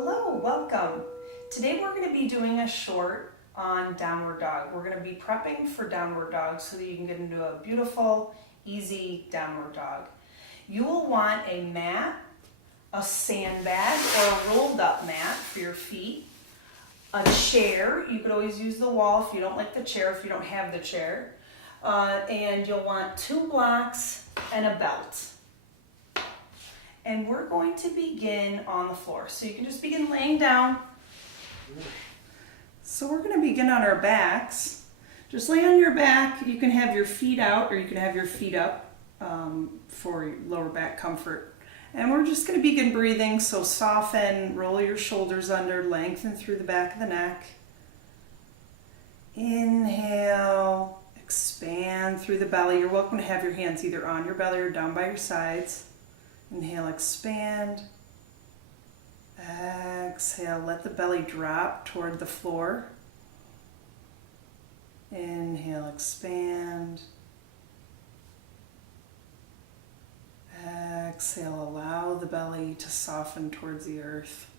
Hello, welcome. Today we're going to be doing a short on downward dog. We're going to be prepping for downward dog so that you can get into a beautiful, easy downward dog. You will want a mat, a sandbag, or a rolled up mat for your feet, a chair. You could always use the wall if you don't like the chair, if you don't have the chair. And you'll want 2 blocks and a belt. And we're going to begin on the floor. So you can just begin laying down. So we're going to begin on our backs. Just lay on your back. You can have your feet out or you can have your feet up for lower back comfort. And we're just going to begin breathing. So soften, roll your shoulders under, lengthen through the back of the neck. Inhale, expand through the belly. You're welcome to have your hands either on your belly or down by your sides. Inhale, expand. Exhale, let the belly drop toward the floor. Inhale, expand. Exhale, allow the belly to soften towards the earth.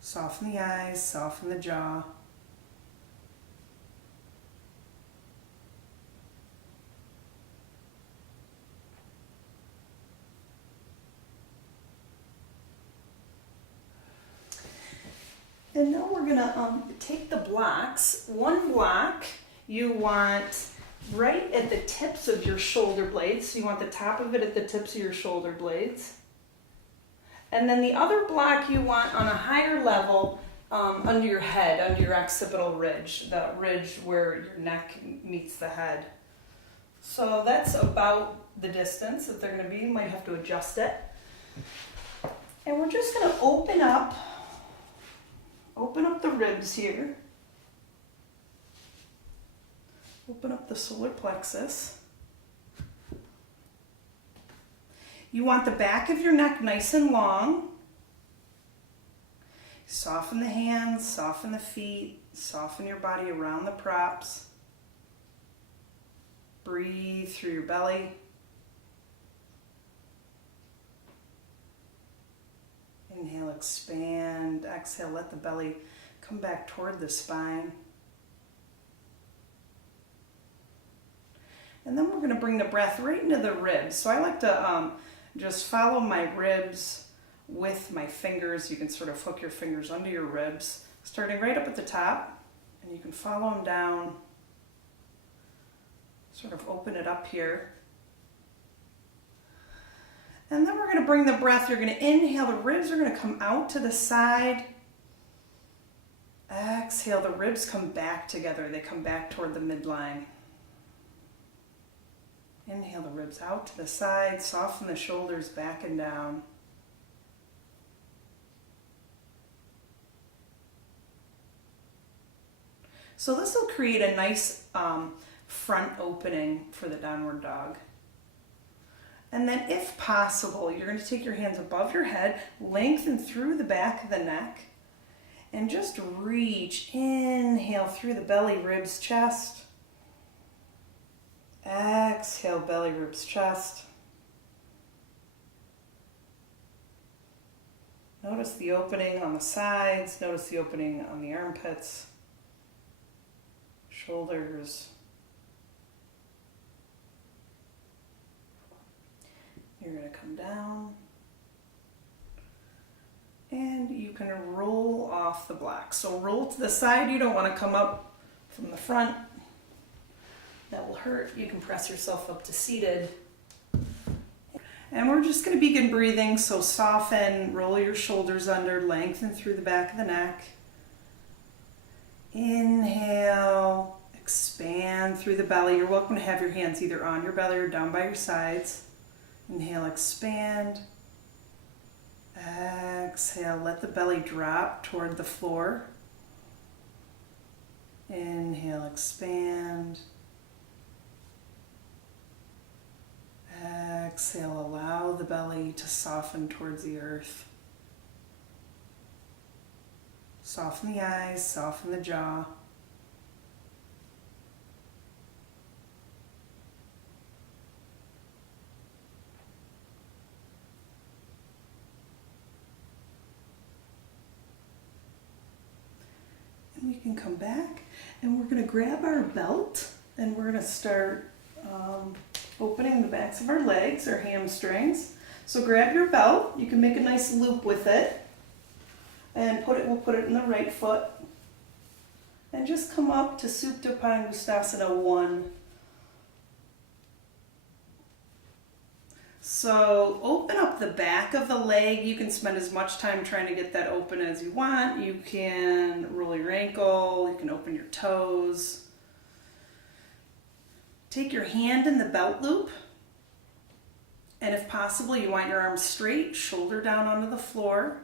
Soften the eyes, soften the jaw. And now we're going to take the blocks. 1 block you want right at the tips of your shoulder blades. So you want the top of it at the tips of your shoulder blades. And then the other block you want on a higher level under your head, under your occipital ridge, the ridge where your neck meets the head. So that's about the distance that they're going to be. You might have to adjust it. And we're just going to open up the ribs here. Open up the solar plexus. You want the back of your neck nice and long. Soften the hands, soften the feet, soften your body around the props. Breathe through your belly. Inhale, expand. Exhale, let the belly come back toward the spine. And then we're going to bring the breath right into the ribs. So I like to just follow my ribs with my fingers. You can sort of hook your fingers under your ribs, starting right up at the top. And you can follow them down. Sort of open it up here. And then we're going to bring the breath. You're going to inhale. The ribs are going to come out to the side. Exhale. The ribs come back together. They come back toward the midline. Inhale the ribs out to the side. Soften the shoulders back and down. So this will create a nice front opening for the downward dog. And then if possible, you're going to take your hands above your head, lengthen through the back of the neck, and just reach. Inhale through the belly, ribs, chest. Exhale, belly, ribs, chest. Notice the opening on the sides. Notice the opening on the armpits, shoulders. You're going to come down. And you can roll off the block. So roll to the side. You don't want to come up from the front. That will hurt. You can press yourself up to seated. And we're just going to begin breathing. So soften, roll your shoulders under, lengthen through the back of the neck. Inhale, expand through the belly. You're welcome to have your hands either on your belly or down by your sides. Inhale, expand. Exhale, let the belly drop toward the floor. Inhale, expand. Exhale, allow the belly to soften towards the earth. Soften the eyes, soften the jaw. can come back and we're going to grab our belt and we're going to start opening the backs of our legs, our hamstrings. So grab your belt. You can make a nice loop with it and we'll put it in the right foot. And just come up to Supta Padangusthasana 1. So open up the back of the leg. You can spend as much time trying to get that open as you want. You can roll your ankle, you can open your toes. Take your hand in the belt loop. And if possible, you want your arms straight, shoulder down onto the floor.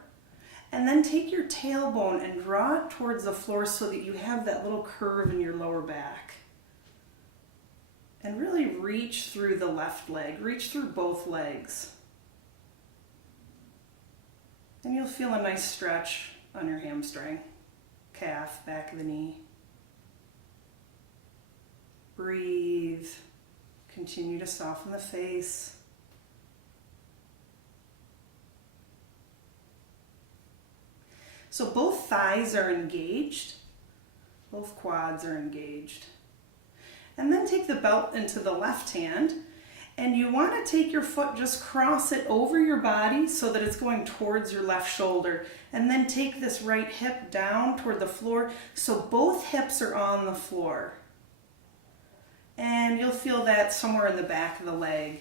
And then take your tailbone and draw it towards the floor so that you have that little curve in your lower back. And really reach through the left leg, reach through both legs. And you'll feel a nice stretch on your hamstring, calf, back of the knee. Breathe. Continue to soften the face. So both thighs are engaged, both quads are engaged. And then take the belt into the left hand, and you want to take your foot, just cross it over your body so that it's going towards your left shoulder. And then take this right hip down toward the floor so both hips are on the floor. And you'll feel that somewhere in the back of the leg,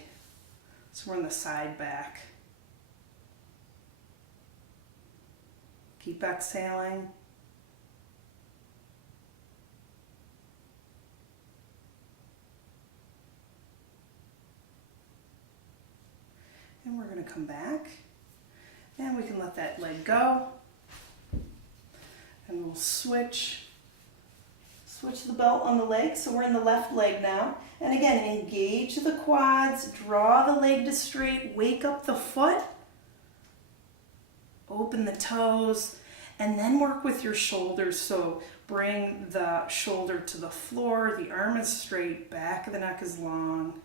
somewhere in the side back. Keep exhaling. And we're going to come back and we can let that leg go. And we'll switch the belt on the leg. So we're in the left leg now. And again, engage the quads, draw the leg to straight, wake up the foot. Open the toes, and then work with your shoulders. So bring the shoulder to the floor, the arm is straight, back of the neck is long.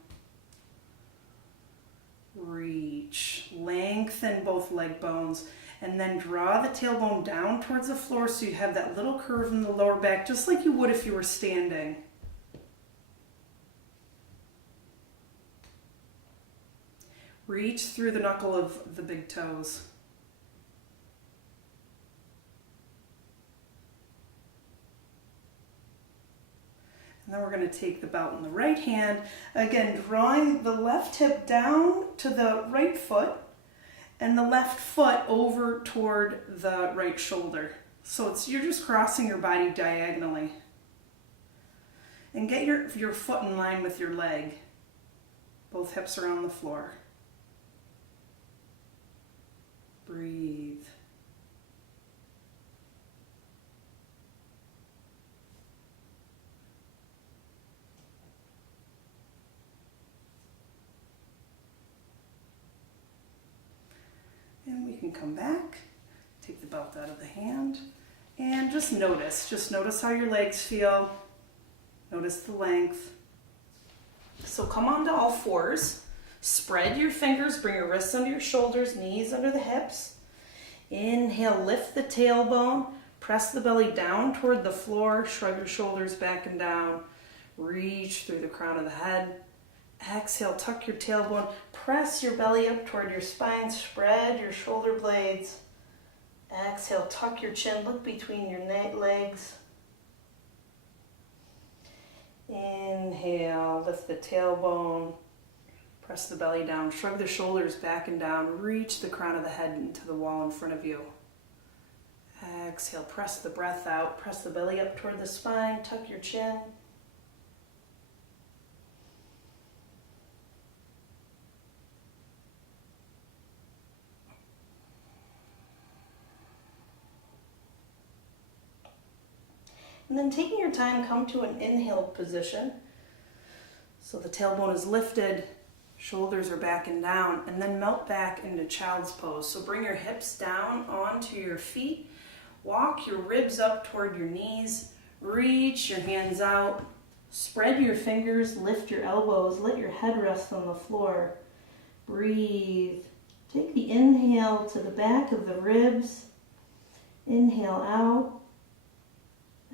Reach, lengthen both leg bones, and then draw the tailbone down towards the floor so you have that little curve in the lower back, just like you would if you were standing. Reach through the knuckle of the big toes. And then we're going to take the belt in the right hand, again drawing the left hip down to the right foot and the left foot over toward the right shoulder. So you're just crossing your body diagonally. And get your foot in line with your leg. Both hips are on the floor. Breathe. And we can come back, take the belt out of the hand, and just notice how your legs feel. Notice the length. So come onto all fours, spread your fingers, bring your wrists under your shoulders, knees under the hips. Inhale, lift the tailbone, press the belly down toward the floor, shrug your shoulders back and down, reach through the crown of the head. Exhale, tuck your tailbone, press your belly up toward your spine, spread your shoulder blades. Exhale, tuck your chin, look between your legs. Inhale, lift the tailbone, press the belly down, shrug the shoulders back and down, reach the crown of the head into the wall in front of you. Exhale, press the breath out, press the belly up toward the spine, tuck your chin. And then taking your time, come to an inhaled position. So the tailbone is lifted, shoulders are back and down, and then melt back into child's pose. So bring your hips down onto your feet, walk your ribs up toward your knees, reach your hands out, spread your fingers, lift your elbows, let your head rest on the floor. Breathe. Take the inhale to the back of the ribs. Inhale out.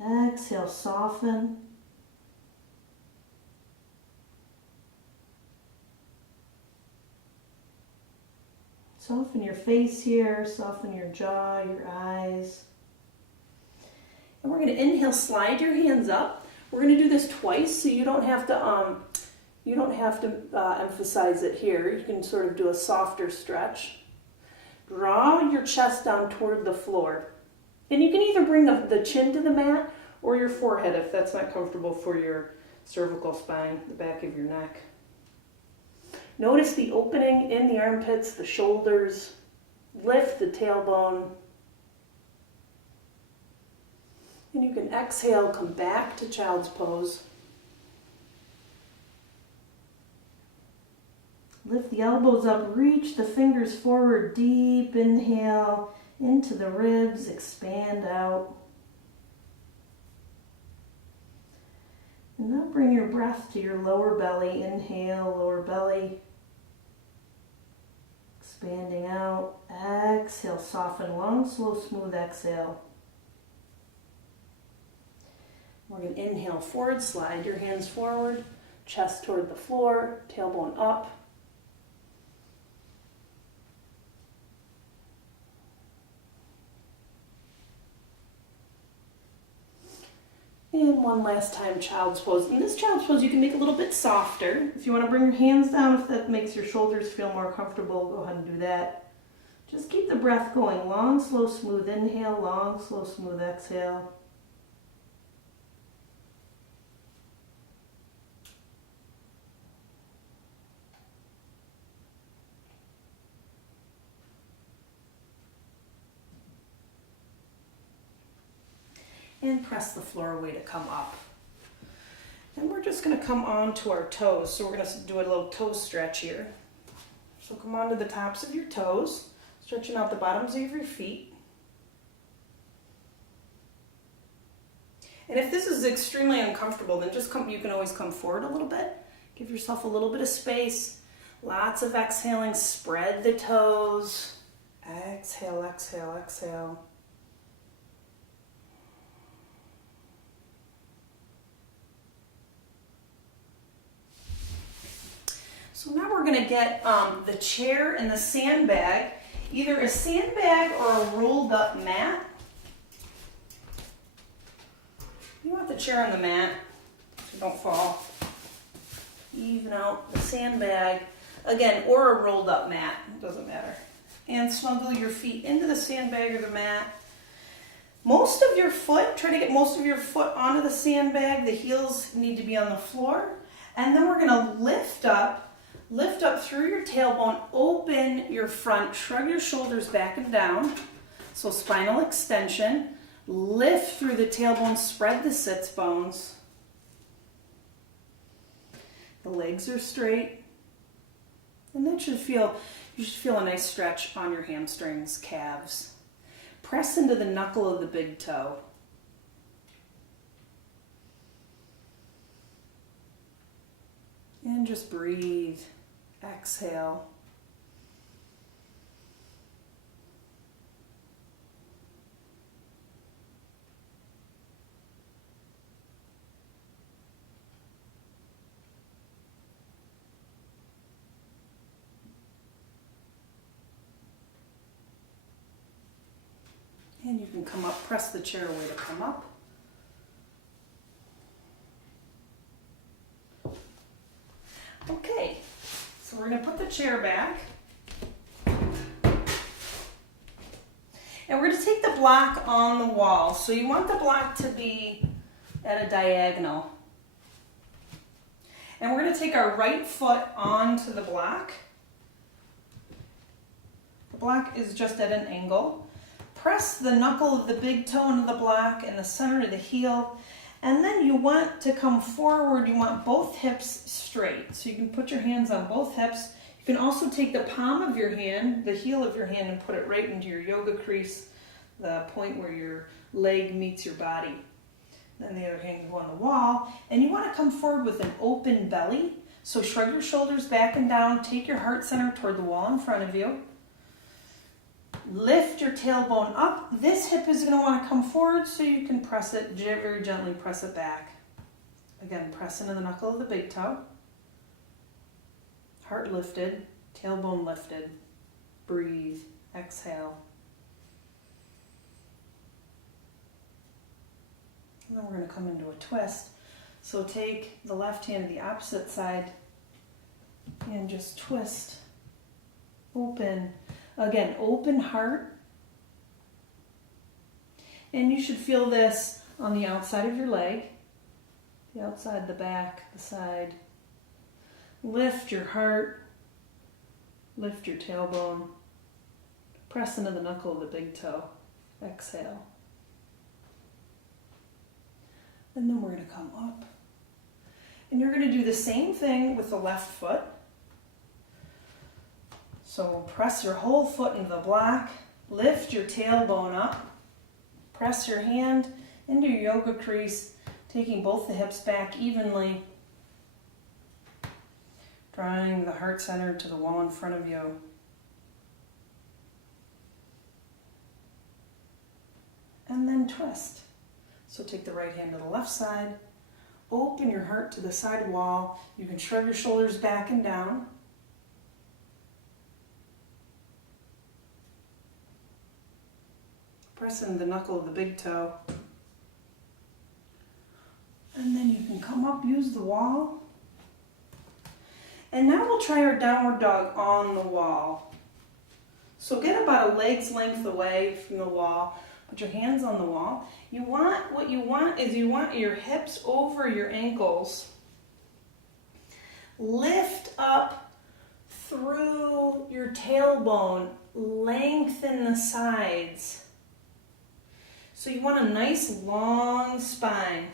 Exhale, soften. Soften your face here, soften your jaw, your eyes. And we're going to inhale, slide your hands up. We're going to do this twice, so you don't have to emphasize it here. You can sort of do a softer stretch. Draw your chest down toward the floor. And you can either bring the chin to the mat or your forehead if that's not comfortable for your cervical spine, the back of your neck. Notice the opening in the armpits, the shoulders. Lift the tailbone. And you can exhale, come back to child's pose. Lift the elbows up, reach the fingers forward, deep inhale into the ribs, expand out. And now bring your breath to your lower belly. Inhale, lower belly. Expanding out. Exhale, soften, long, slow, smooth exhale. We're going to inhale, forward, slide your hands forward, chest toward the floor, tailbone up. And one last time, child's pose. In this child's pose, you can make it a little bit softer. If you want to bring your hands down, if that makes your shoulders feel more comfortable, go ahead and do that. Just keep the breath going. Long, slow, smooth inhale, long, slow, smooth exhale. And press the floor away to come up. And we're just going to come onto our toes. So we're going to do a little toe stretch here. So come onto the tops of your toes, stretching out the bottoms of your feet. And if this is extremely uncomfortable, then you can always come forward a little bit. Give yourself a little bit of space. Lots of exhaling, spread the toes. Exhale, exhale, exhale. So now we're going to get the chair and the sandbag, either a sandbag or a rolled up mat. You want the chair on the mat so you don't fall. Even out the sandbag, again, or a rolled up mat, it doesn't matter. And snuggle your feet into the sandbag or the mat. Try to get most of your foot onto the sandbag. The heels need to be on the floor. And then we're going to lift up through your tailbone, open your front, shrug your shoulders back and down. So spinal extension, lift through the tailbone, spread the sits bones. The legs are straight. And you should feel a nice stretch on your hamstrings, calves. Press into the knuckle of the big toe. And just breathe. Exhale. And you can come up, press the chair away to come up. Okay, so we're going to put the chair back. And we're going to take the block on the wall. So you want the block to be at a diagonal. And we're going to take our right foot onto the block. The block is just at an angle. Press the knuckle of the big toe into the block and the center of the heel. And then you want to come forward. You want both hips straight. So you can put your hands on both hips. You can also take the palm of your hand, the heel of your hand, and put it right into your yoga crease, the point where your leg meets your body. Then the other hand can go on the wall. And you want to come forward with an open belly. So shrug your shoulders back and down. Take your heart center toward the wall in front of you. Lift your tailbone up. This hip is going to want to come forward so you can press it, very gently press it back. Again, press into the knuckle of the big toe. Heart lifted, tailbone lifted. Breathe, exhale. And then we're going to come into a twist. So take the left hand to the opposite side and just twist. Open. Again, open heart. And you should feel this on the outside of your leg. The outside, the back, the side. Lift your heart. Lift your tailbone. Press into the knuckle of the big toe. Exhale. And then we're going to come up. And you're going to do the same thing with the left foot. So press your whole foot into the block. Lift your tailbone up. Press your hand into your yoga crease, taking both the hips back evenly. Drawing the heart center to the wall in front of you. And then twist. So take the right hand to the left side. Open your heart to the side wall. You can shrug your shoulders back and down. Press into the knuckle of the big toe. And then you can come up, use the wall. And now we'll try our downward dog on the wall. So get about a leg's length away from the wall. Put your hands on the wall. What you want is your hips over your ankles. Lift up through your tailbone. Lengthen the sides. So you want a nice long spine.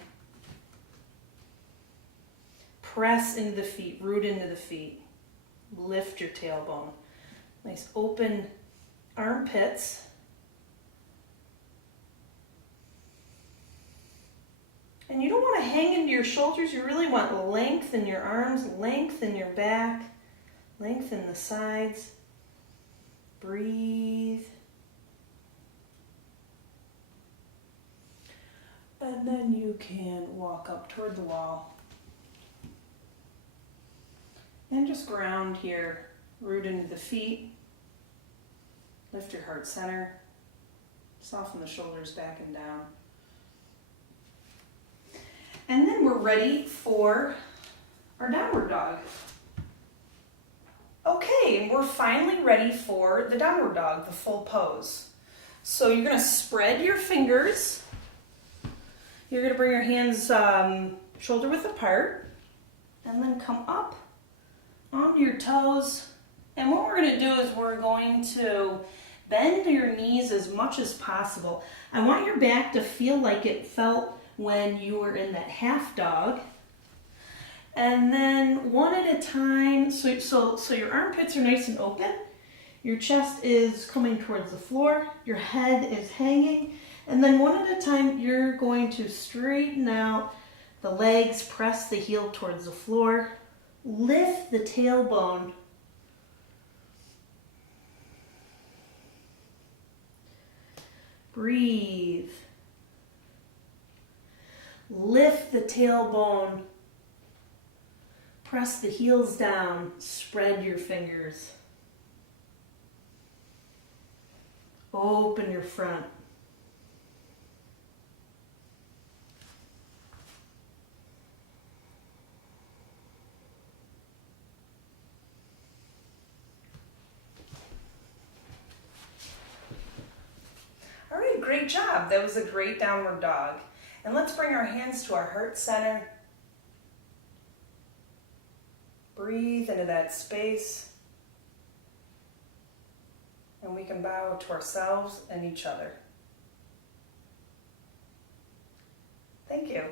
Press into the feet, root into the feet. Lift your tailbone. Nice open armpits. And you don't want to hang into your shoulders. You really want length in your arms, length in your back, length in the sides. Breathe. And then you can walk up toward the wall. And just ground here. Root into the feet. Lift your heart center. Soften the shoulders back and down. And then we're ready for our downward dog. Okay, we're finally ready for the downward dog, the full pose. So you're going to spread your fingers. You're going to bring your hands shoulder width apart. And then come up onto your toes. And what we're going to do is we're going to bend your knees as much as possible. I want your back to feel like it felt when you were in that half dog. And then one at a time, so your armpits are nice and open. Your chest is coming towards the floor. Your head is hanging. And then one at a time, you're going to straighten out the legs, press the heel towards the floor. Lift the tailbone. Breathe. Lift the tailbone. Press the heels down. Spread your fingers. Open your front. All right, great job. That was a great downward dog. And let's bring our hands to our heart center. Breathe into that space. And we can bow to ourselves and each other. Thank you.